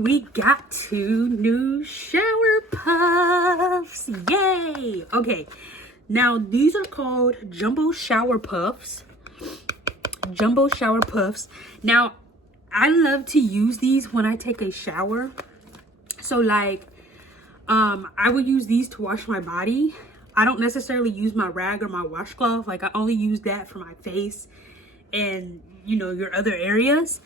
we got 2 new shower puffs. Yay! Okay, now these are called Jumbo Shower Poufs. Jumbo Shower Poufs. Now, I love to use these when I take a shower. So like, I would use these to wash my body. I don't necessarily use my rag or my washcloth. Like, I only use that for my face and, you know, your other areas.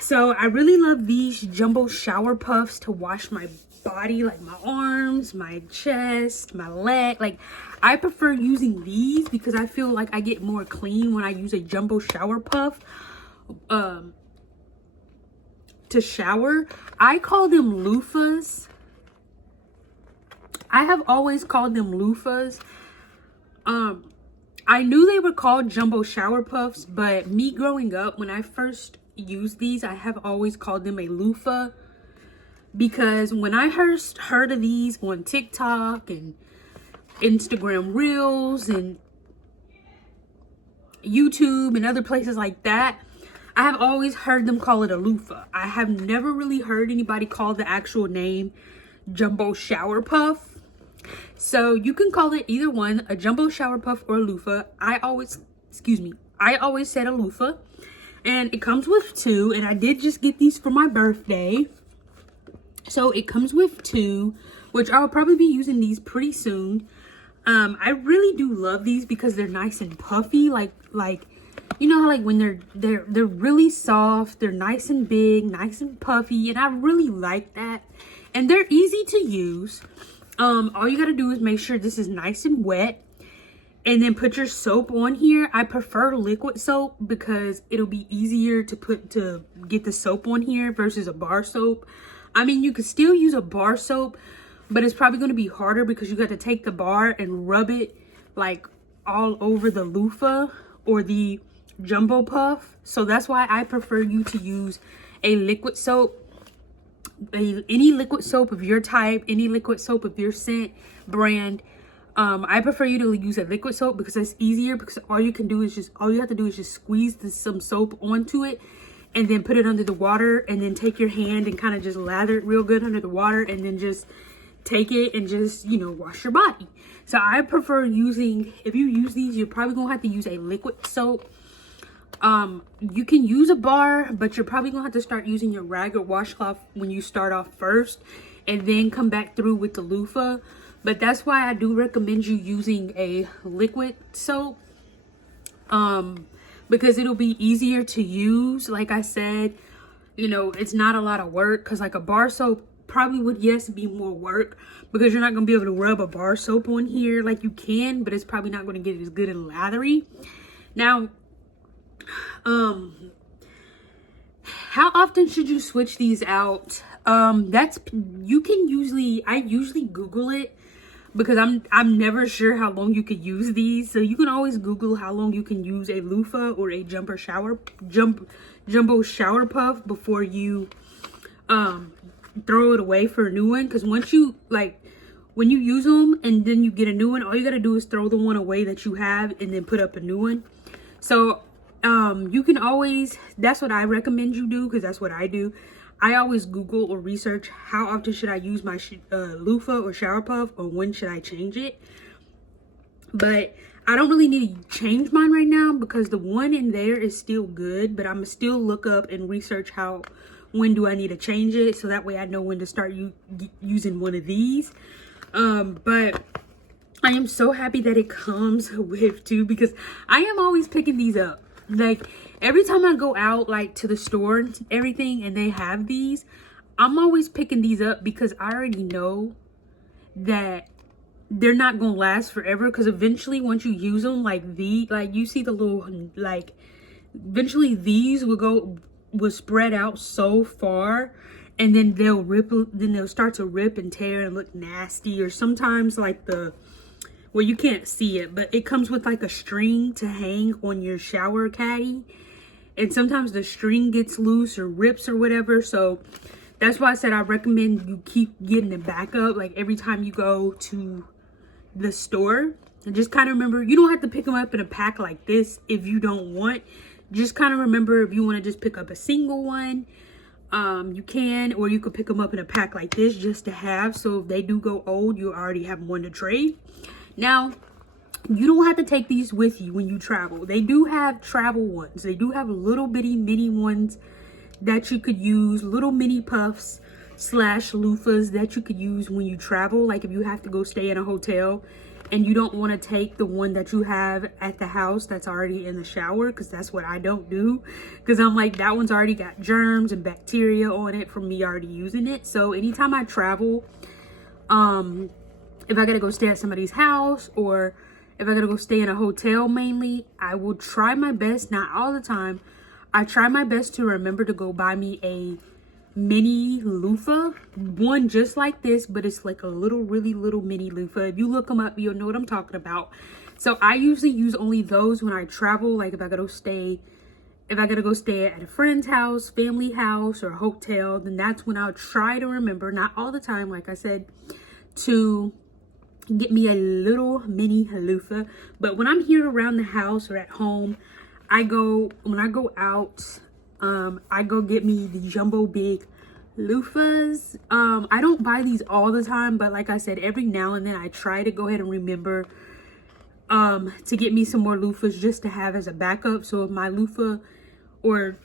So I really love these Jumbo Shower Puffs to wash my body, like my arms, my chest, my leg. Like, I prefer using these because I feel like I get more clean when I use a Jumbo Shower Puff to shower. I call them loofahs. I have always called them loofahs. I knew they were called Jumbo Shower Puffs, but me growing up, when I first used these, I have always called them a loofah, because when I first heard of these on TikTok and Instagram Reels and YouTube and other places like that, I have always heard them call it a loofah. I have never really heard anybody call the actual name Jumbo Shower Puff. So you can call it either one, a Jumbo Shower Puff or a loofah. I always said a loofah. And it comes with 2, and I did just get these for my birthday. So it comes with 2, which I'll probably be using these pretty soon. I really do love these because they're nice and puffy. Like you know how like when they're really soft, they're nice and big, nice and puffy, and I really like that. And they're easy to use. All you gotta do is make sure this is nice and wet, and then put your soap on here. I prefer liquid soap because it'll be easier to get the soap on here versus a bar soap. I mean, you could still use a bar soap, but it's probably going to be harder because you got to take the bar and rub it like all over the loofah or the Jumbo Puff. So that's why I prefer you to use a liquid soap. Any liquid soap of your type, any liquid soap of your scent brand. I prefer you to use a liquid soap because it's easier, because all you have to do is just squeeze some soap onto it and then put it under the water, and then take your hand and kind of just lather it real good under the water, and then just take it and just, you know, wash your body. So I prefer using, if you use these, you're probably gonna have to use a liquid soap. You can use a bar, but you're probably gonna have to start using your rag or washcloth when you start off first, and then come back through with the loofah. But that's why I do recommend you using a liquid soap, because it'll be easier to use. Like I said, you know, it's not a lot of work, because like a bar soap probably would, yes, be more work, because you're not going to be able to rub a bar soap on here like you can, but it's probably not going to get as good and lathery. Now, how often should you switch these out? I usually Google it, because I'm never sure how long you could use these. So you can always Google how long you can use a loofah or a Jumbo Shower Puff before you throw it away for a new one. Because once you, like, when you use them and then you get a new one, all you got to do is throw the one away that you have and then put up a new one. So you can always, that's what I recommend you do, because that's what I do. I always Google or research how often should I use my loofah or shower puff, or when should I change it. But I don't really need to change mine right now because the one in there is still good. But I'm going to still look up and research when do I need to change it, so that way I know when to start using one of these. But I am so happy that it comes with 2, because I am always picking these up. Like, every time I go out, like, to the store and everything, and they have these, I'm always picking these up, because I already know that they're not gonna last forever. Because eventually, once you use them, like you see the little, like, eventually these will spread out so far, and then they'll start to rip and tear and look nasty. Or sometimes, like, well, you can't see it, but it comes with like a string to hang on your shower caddy, and sometimes the string gets loose or rips or whatever. So that's why I said I recommend you keep getting it back up, like, every time you go to the store. And just kind of remember, you don't have to pick them up in a pack like this if you don't want. Just kind of remember, if you want to just pick up a single one, You can, or you could pick them up in a pack like this just to have, so if they do go old, you already have one to trade. Now, you don't have to take these with you when you travel. They do have travel ones. They do have little bitty mini ones that you could use, little mini puffs slash loofahs that you could use when you travel. Like if you have to go stay in a hotel and you don't want to take the one that you have at the house that's already in the shower, because that's what I don't do, because I'm like, that one's already got germs and bacteria on it from me already using it. So anytime I travel, if I gotta go stay at somebody's house, or if I gotta go stay in a hotel mainly, I will try my best, not all the time, I try my best to remember to go buy me a mini loofah, one just like this, but it's like a little, really little mini loofah. If you look them up, you'll know what I'm talking about. So I usually use only those when I travel. Like if I gotta go stay at a friend's house, family house, or hotel, then that's when I'll try to remember, not all the time, like I said, to get me a little mini loofah. But when I'm here around the house or at home, when I go out, I go get me the jumbo big loofahs. I don't buy these all the time, but like I said, every now and then I try to go ahead and remember to get me some more loofahs just to have as a backup. So if my loofah or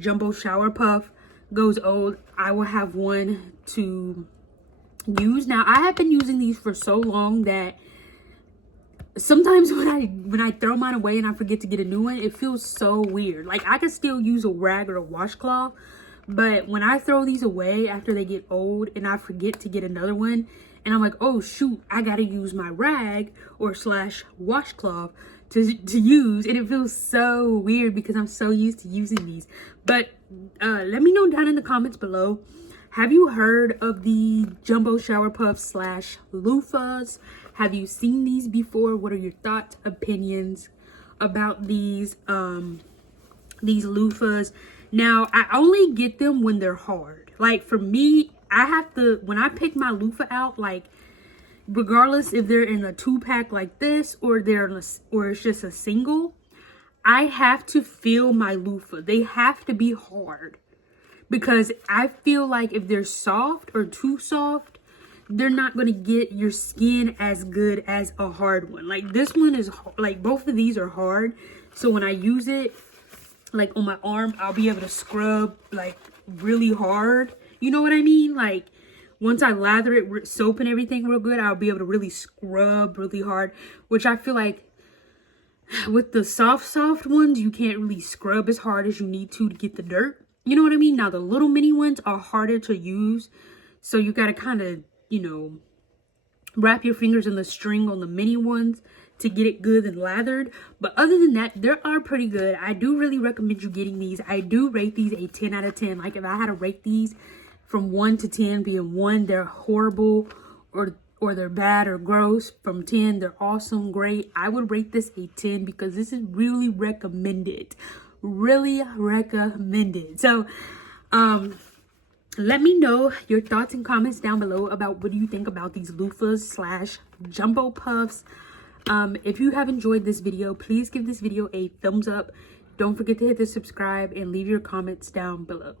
jumbo shower puff goes old, I will have one to use. Now I have been using these for so long that sometimes when I throw mine away and I forget to get a new one, it feels so weird. Like I could still use a rag or a washcloth, but when I throw these away after they get old and I forget to get another one, and I'm like, oh shoot, I gotta use my rag or slash washcloth to use, and it feels so weird because I'm so used to using these. But let me know down in the comments below, have you heard of the jumbo shower puffs slash loofahs? Have you seen these before? What are your thoughts, opinions about these loofahs? Now, I only get them when they're hard. Like for me, I have to, when I pick my loofah out, like regardless if they're in a 2-pack like this or or it's just a single, I have to feel my loofah. They have to be hard, because I feel like if they're soft or too soft, they're not going to get your skin as good as a hard one. Like this one is like, both of these are hard, so when I use it like on my arm, I'll be able to scrub like really hard, you know what I mean? Like once I lather it with soap and everything real good, I'll be able to really scrub really hard, which I feel like with the soft ones, you can't really scrub as hard as you need to get the dirt, you know what I mean? Now the little mini ones are harder to use, so you got to kind of, you know, wrap your fingers in the string on the mini ones to get it good and lathered. But other than that, they are pretty good. I do really recommend you getting these. I do rate these a 10 out of 10. Like if I had to rate these from 1 to 10, being 1 they're horrible or they're bad or gross, from 10 they're awesome, great, I would rate this a 10 because this is really recommended. Really recommended. So let me know your thoughts and comments down below about what do you think about these loofahs slash jumbo puffs. If you have enjoyed this video, please give this video a thumbs up. Don't forget to hit the subscribe and leave your comments down below.